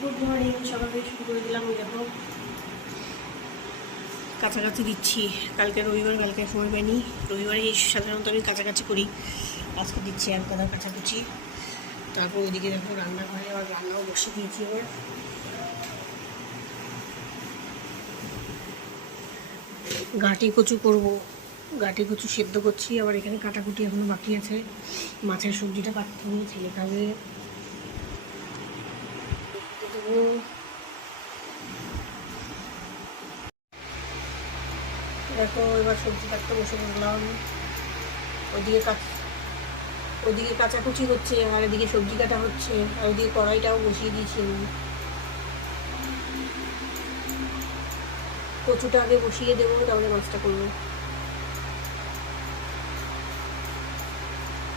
Good morning, সকাল থেকে শুরু করে দিলাম। দেখো কাছাকাছি দিচ্ছি। কালকে রবিবার, কালকে সময় পাইনি। রবিবারে সাধারণত আমি কাছাকাছি করি, আজকে দিচ্ছি এক গাদা কাছাকুচি। তারপর ওইদিকে দেখো রান্নাঘরে আবার রান্নাও বসে দিয়েছি। এবার গাঁটি কচু করবো, গাঁটি কচু সেদ্ধ করছি। আবার এখানে কাটাকুটি এখনো বাকি আছে। মাছের সবজিটা কাটতে হবে, ছেলে খাবে। দেখো এবার সবজি কাটতে বসে পড়লাম। ওদিকে ওদিকে কাচাকুচি হচ্ছে, আর এদিকে সবজি কাটা হচ্ছে, আর ওদিকে কড়াইটাও বসিয়ে দিয়েছি আমি। কচুটা আগে বসিয়ে দেবো, তাহলে মাছটা করবো।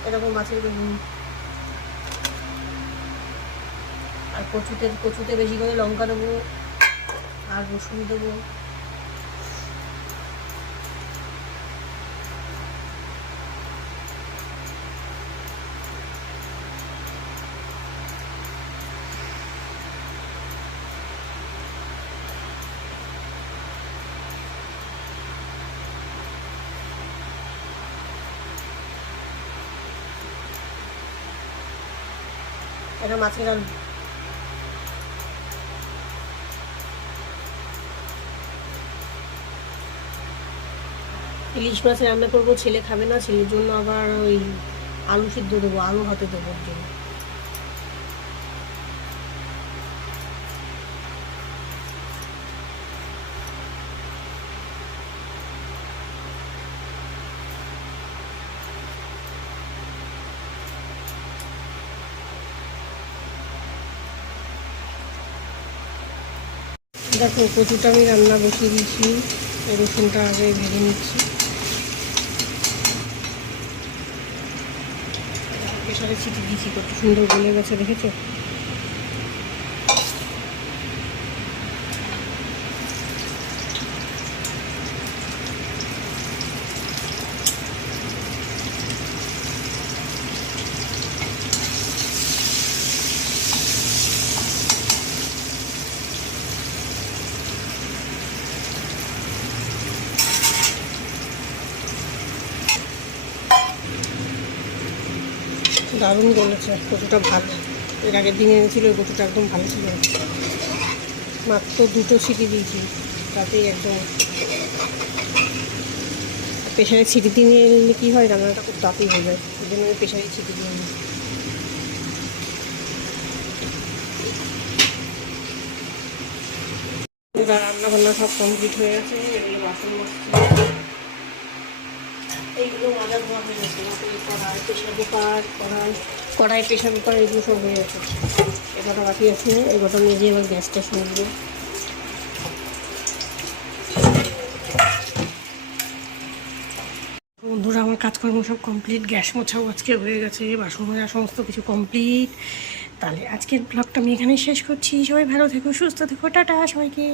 এরকম মাছের বেগুন। আর কচুতে বেশি করে লঙ্কা দেবো আর রসুন দেবো। এটা মাছের আলু। ইলিশ মাছ রান্না করবো, ছেলে খাবে না, ছেলের জন্য আবার ওই আলু সিদ্ধ দেবো, আলু হাতে দেবো ওর জন্য। দেখো কচুটা আমি রান্না বসিয়ে দিয়েছি, রসুনটা আগে ভেজে নিচ্ছি। প্রেশারে ছিটি দিয়েছি, কত সুন্দর গলে গেছে, দেখেছো? দারুণ গলেছে কচুটা, ভালো। এর আগের দিন এনেছিল ওই কচুটা, একদম ভালো ছিল। মাত্র 2টো সিটি দিয়েছি, তাতেই একদম। প্রেশারে ছিটি দিয়ে নিলে কী হয়, রান্নাটা খুব তাড়াতাড়ি হয়ে যায়, ওই জন্য আমি প্রেশারে ছিটি দিয়ে নিই। রান্না বান্না সব কমপ্লিট হয়ে গেছে। এগুলো বাসন মাজছি, এইগুলো মাজা ধোয়া হয়ে গেছে। কড়াই, প্রেশার কুকার, কড়াই প্রেশার কুকার এগুলো সব হয়ে গেছে। এগাটা বাকি আছে, এগাটা মেজে এবার গ্যাসটা শুনবো। বন্ধুরা আমার কাজকর্ম সব কমপ্লিট, গ্যাস মোছাও আজকে হয়ে গেছে, বাসন মাজা সমস্ত কিছু কমপ্লিট। তাহলে আজকের ব্লগটা আমি এখানেই শেষ করছি। সবাই ভালো থেকো, সুস্থ থেকো, টাটা সবাইকে।